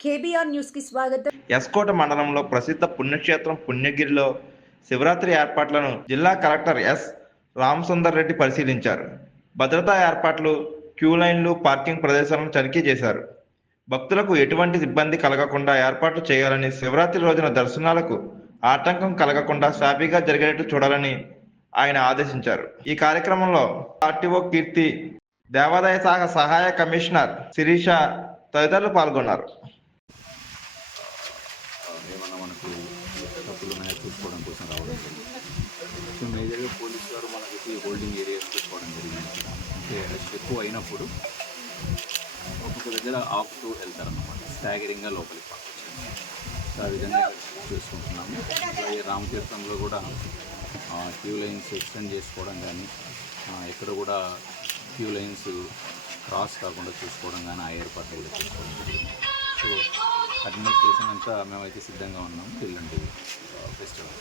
KBR news కి స్వాగతం. ఎస్కోట మండలంలో ప్రసిద్ధ పుణ్యక్షేత్రం పుణ్యగిరిలో శివరాత్రి ఏర్పాట్లను జిల్లా కలెక్టర్ ఎస్ రామసుందర్ రెడ్డి పరిశీలించారు. భద్రతా ఏర్పాట్లు, క్యూ లైన్లు, పార్కింగ్ ప్రదేశాలను తనిఖీ చేశారు. భక్తులకు ఎటువంటి ఇబ్బంది కలగకుండా ఏర్పాట్లు చేయాలని, శివరాత్రి రోజున దర్శనాలకు ఆటంకం కలగకుండా సాఫీగా జరిగేటట్టు చూడాలని ఆయన ఆదేశించారు. ఈ కార్యక్రమంలో ఆర్టీఓ కీర్తి, దేవాదాయ శాఖ సహాయ కమిషనర్ శిరీష తదితరులు పాల్గొన్నారు. ఏమన్నా మనకు తప్పులు ఉన్నాయో చూసుకోవడం కోసం రావడం జరిగింది. సో మేజర్గా పోలీసు వారు మనకి హోల్డింగ్ ఏరియాస్ పెట్టుకోవడం జరిగింది. అంటే రష్ ఎక్కువ అయినప్పుడు ఒక్కొక్క దగ్గర ఆపుతూ వెళ్తారన్నమాట, స్టాగరింగ్గా లోపలికి పంపించారు. సో ఆ విధంగా చూసుకుంటున్నాము. అలాగే రామతీర్థంలో కూడా క్యూ లైన్స్ ఎక్స్టెండ్ చేసుకోవడం కానీ, ఎక్కడ కూడా క్యూ లైన్స్ క్రాస్ కాకుండా చూసుకోవడం కానీ ఆ ఏర్పాట్లు కూడా చేసుకోవడం జరిగింది. సో అడ్మినిస్ట్రేషన్ అంతా మేమైతే సిద్ధంగా ఉన్నాము ఎల్లుండి ఫెస్టివల్.